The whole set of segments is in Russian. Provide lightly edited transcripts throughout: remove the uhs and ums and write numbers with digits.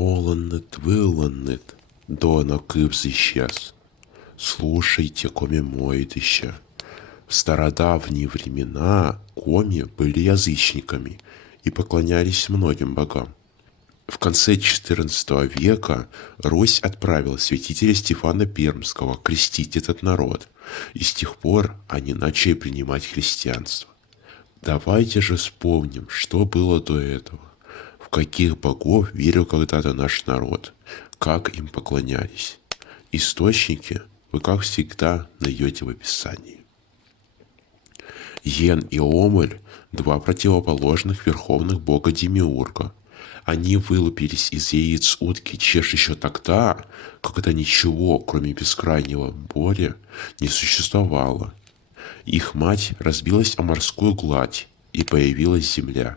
Оланет, выланет, дона кыбз исчез. Слушайте, коми мойтыще. В стародавние времена коми были язычниками и поклонялись многим богам. В конце XIV века Русь отправила святителя Стефана Пермского крестить этот народ, и с тех пор они начали принимать христианство. Давайте же вспомним, что было до этого, в каких богов верил когда-то наш народ, как им поклонялись. Источники вы, как всегда, найдете в описании. Йен и Омуль – два противоположных верховных бога Демиурга. Они вылупились из яиц утки Чеш еще тогда, когда ничего, кроме бескрайнего моря, не существовало. Их мать разбилась о морскую гладь, и появилась земля.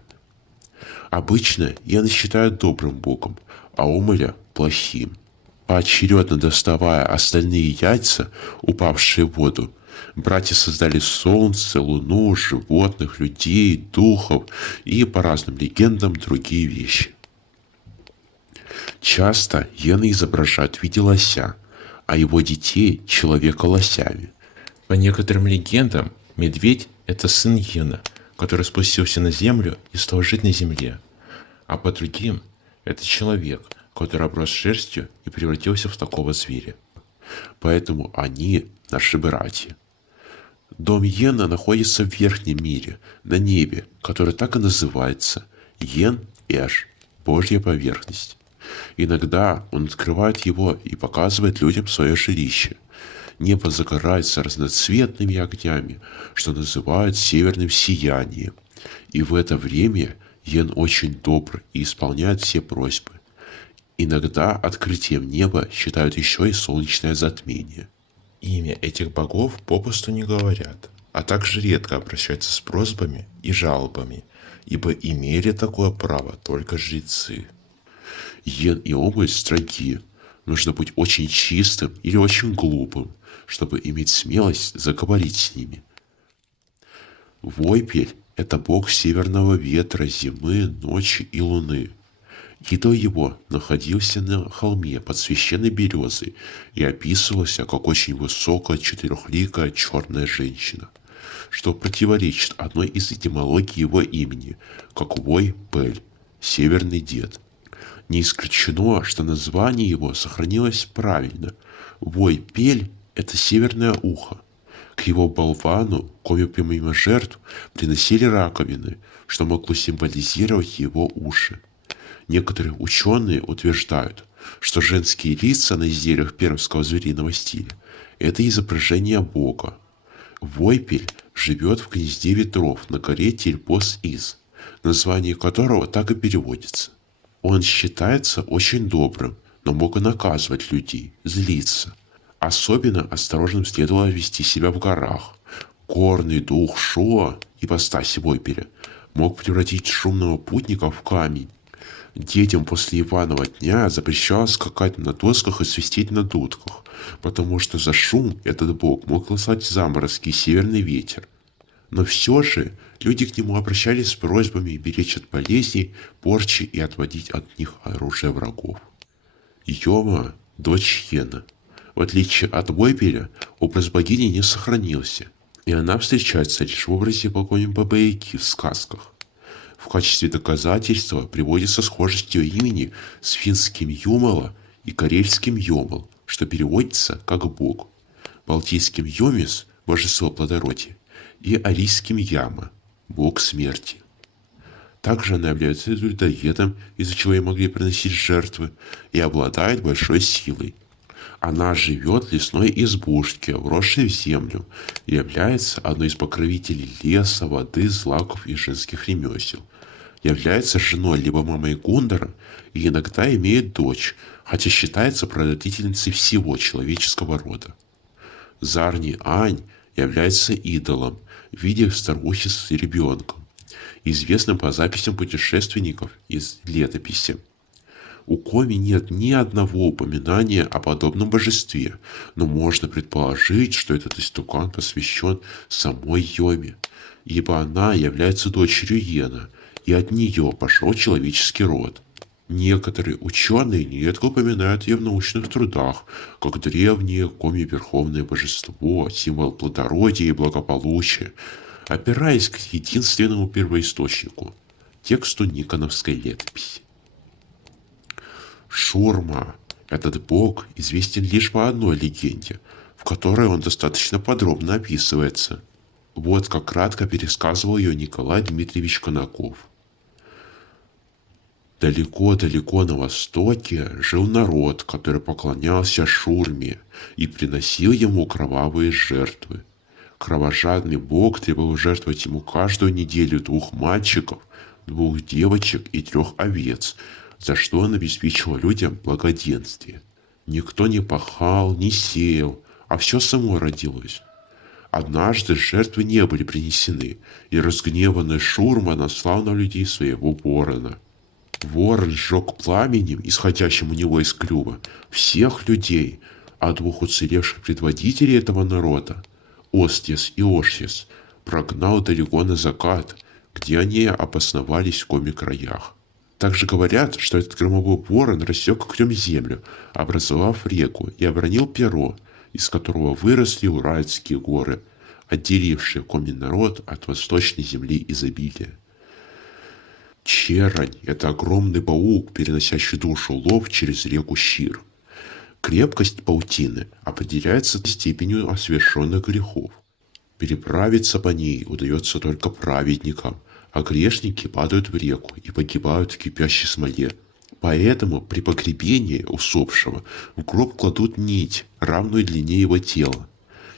Обычно Йена считают добрым богом, а Омуля – плохим. Поочередно доставая остальные яйца, упавшие в воду, братья создали солнце, луну, животных, людей, духов и, по разным легендам, другие вещи. Часто Йена изображают в виде лося, а его детей – человека-лосями. По некоторым легендам, медведь – это сын Йена, который спустился на землю и стал жить на земле, а по другим – это человек, который оброс шерстью и превратился в такого зверя. Поэтому они – наши братья. Дом Йена находится в верхнем мире, на небе, который так и называется – Йен-Эш – Божья поверхность. Иногда он открывает его и показывает людям свое жилище. Небо загорается разноцветными огнями, что называют северным сиянием. И в это время Йен очень добр и исполняет все просьбы. Иногда открытием неба считают еще и солнечное затмение. Имя этих богов попусту не говорят, а также редко обращаются с просьбами и жалобами, ибо имели такое право только жрецы. Йен и Омуль строги. Нужно быть очень чистым или очень глупым, чтобы иметь смелость заговорить с ними. Войпель – это бог северного ветра, зимы, ночи и луны. Идол его находился на холме под священной березой и описывался как очень высокая четырехликая черная женщина, что противоречит одной из этимологий его имени, как Вой-Пель – северный дед. Не исключено, что название его сохранилось правильно. Вой-Пель – это северное ухо. К его болвану, коми помимо жертв, приносили раковины, что могло символизировать его уши. Некоторые ученые утверждают, что женские лица на изделиях пермского звериного стиля – это изображение бога. Войпель живет в гнезде ветров на горе Тельпос-Из, название которого так и переводится. Он считается очень добрым, но мог и наказывать людей, злиться. Особенно осторожным следовало вести себя в горах. Горный дух Шоа, ипостаси Войпеля, мог превратить шумного путника в камень. Детям после Иванова дня запрещалось скакать на досках и свистеть на дудках, потому что за шум этот бог мог ласкать заморозки и северный ветер. Но все же люди к нему обращались с просьбами беречь от болезней, порчи и отводить от них оружие врагов. Йома – дочь Йена. В отличие от Войпеля, образ богини не сохранился, и она встречается лишь в образе богини Бабы-Яги в сказках. В качестве доказательства приводится схожесть ее имени с финским Юмала и карельским Йомал, что переводится как «бог», балтийским Йомис – божество плодородия, и арийским Яма – бог смерти. Также она является людоедом, из-за чего ей могли приносить жертвы, и обладает большой силой. Она живет в лесной избушке, вросшей в землю, и является одной из покровителей леса, воды, злаков и женских ремесел. Является женой либо мамой Гундара и иногда имеет дочь, хотя считается прародительницей всего человеческого рода. Зарни-Ань является идолом в виде старухи с ребенком, известным по записям путешественников из летописи. У Коми нет ни одного упоминания о подобном божестве, но можно предположить, что этот истукан посвящен самой Йоме, ибо она является дочерью Йена, и от нее пошел человеческий род. Некоторые ученые нередко упоминают ее в научных трудах, как древнее коми-верховное божество, символ плодородия и благополучия, опираясь к единственному первоисточнику – тексту Никоновской летописи. Шурма, этот бог, известен лишь по одной легенде, в которой он достаточно подробно описывается. Вот как кратко пересказывал ее Николай Дмитриевич Конаков. Далеко-далеко на востоке жил народ, который поклонялся Шурме и приносил ему кровавые жертвы. Кровожадный бог требовал жертвовать ему каждую неделю 2 мальчиков, 2 девочек и 3 овец, за что он обеспечивал людям благоденствие. Никто не пахал, не сеял, а все само родилось. Однажды жертвы не были принесены, и разгневанный Шурма наслал на людей своего ворона. Ворон сжег пламенем, исходящим у него из клюва, всех людей, а 2 уцелевших предводителей этого народа, Остьес и Ошьес, прогнал далеко на закат, где они обосновались в коми-краях. Также говорят, что этот громовой ворон рассек огнем землю, образовав реку, и обронил перо, из которого выросли Уральские горы, отделившие коми-народ от восточной земли изобилия. Черань – это огромный паук, переносящий душу лов через реку Щир. Крепкость паутины определяется степенью совершенных грехов. Переправиться по ней удается только праведникам, а грешники падают в реку и погибают в кипящей смоле. Поэтому при погребении усопшего в гроб кладут нить, равную длине его тела.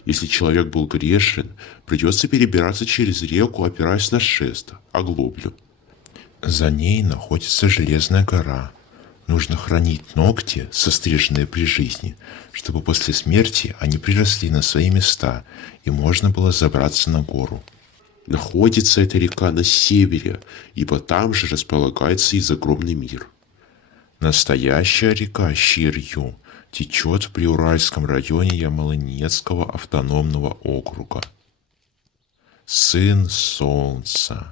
Если человек был грешен, придется перебираться через реку, опираясь на шест, оглоблю. За ней находится железная гора. Нужно хранить ногти, состриженные при жизни, чтобы после смерти они приросли на свои места и можно было забраться на гору. Находится эта река на севере, ибо там же располагается и загробный мир. Настоящая река Щирью течет в Приуральском районе Ямало-Ненецкого автономного округа. Сын Солнца.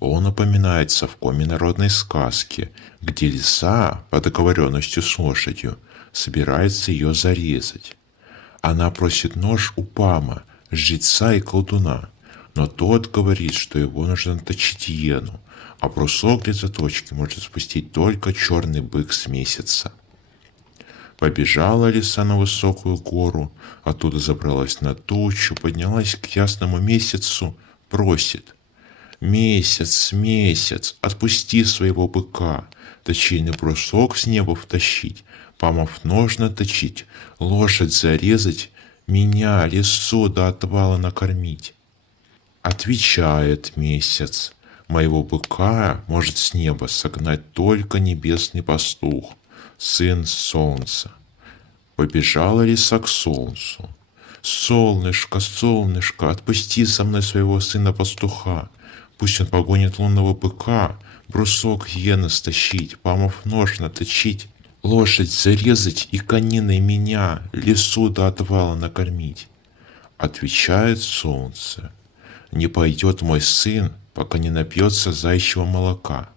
Он упоминается в коми-народной сказке, где лиса, по договоренности с лошадью, собирается ее зарезать. Она просит нож у Пама, жреца и колдуна, но тот говорит, что его нужно точить иену, а брусок для заточки может спустить только черный бык с месяца. Побежала лиса на высокую гору, оттуда забралась на тучу, поднялась к ясному месяцу, просит: «Месяц, месяц, отпусти своего быка, точильный брусок с неба втащить, Памов нож наточить, лошадь зарезать, меня, лису, до отвала накормить». Отвечает месяц: «Моего быка может с неба согнать только небесный пастух, сын солнца». Побежала лиса к солнцу. «Солнышко, солнышко, отпусти со мной своего сына-пастуха. Пусть он погонит лунного быка, брусок иены стащить, Памов нож наточить, лошадь зарезать и кониной меня, лису до отвала накормить». Отвечает солнце: «Не пойдет мой сын, пока не напьется заячьего молока».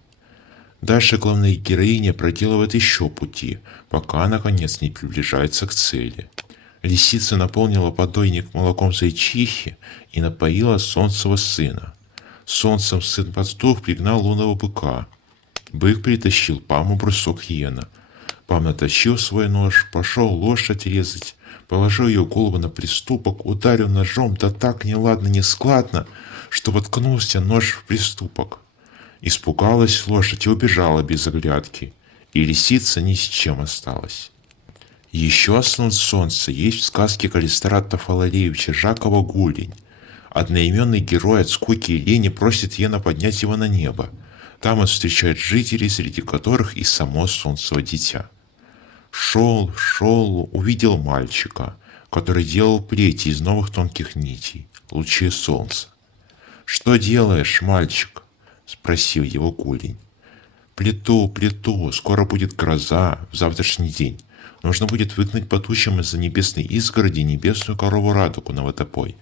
Дальше главная героиня проделывает еще пути, пока наконец не приближается к цели. Лисица наполнила подойник молоком зайчихи и напоила солнцева сына. Солнцем сын-пастух пригнал лунного быка. Бык притащил Паму брусок иена. Пам натащил свой нож, пошел лошадь резать, положил ее голову на приступок, ударил ножом, да так неладно, нескладно, что воткнулся нож в приступок. Испугалась лошадь и убежала без оглядки, и лисица ни с чем осталась. Еще сон солнца есть в сказке Калистрата Фалалеевича Жакова «Гулень». Одноименный герой от скуки и лени просит Иена поднять его на небо. Там он встречает жителей, среди которых и само солнцево дитя. Шел, увидел мальчика, который делал плети из новых тонких нитей, лучей солнца. «Что делаешь, мальчик?» — спросил его Гулень. «Плету, скоро будет гроза, в завтрашний день. Нужно будет выгнать по тучам из-за небесной изгороди небесную корову Радугу на водопой.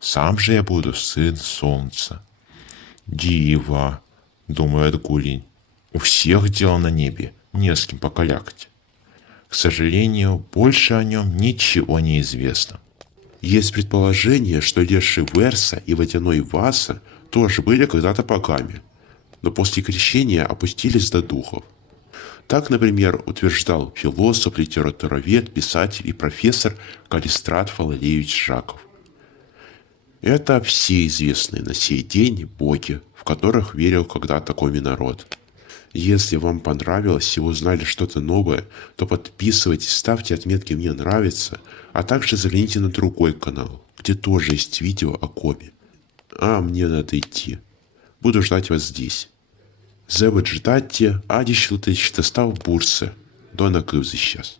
Сам же я буду сын солнца». «Диво», — думает Гулень, — У всех дело на небе, не с кем покалякать. К сожалению, больше о нем ничего не известно. Есть предположение, что леший Верса и водяной Васа тоже были когда-то богами, но после крещения опустились до духов. Так, например, утверждал философ, литературовед, писатель и профессор Калистрат Валерьевич Жаков. Это все известные на сей день боги, в которых верил когда-то коми народ. Если вам понравилось и вы узнали что-то новое, то подписывайтесь, ставьте отметки «Мне нравится», а также загляните на другой канал, где тоже есть видео о коме. А мне надо идти. Буду ждать вас здесь. Зевы читайте, а дещилте, що став бурси. До накивзи щас.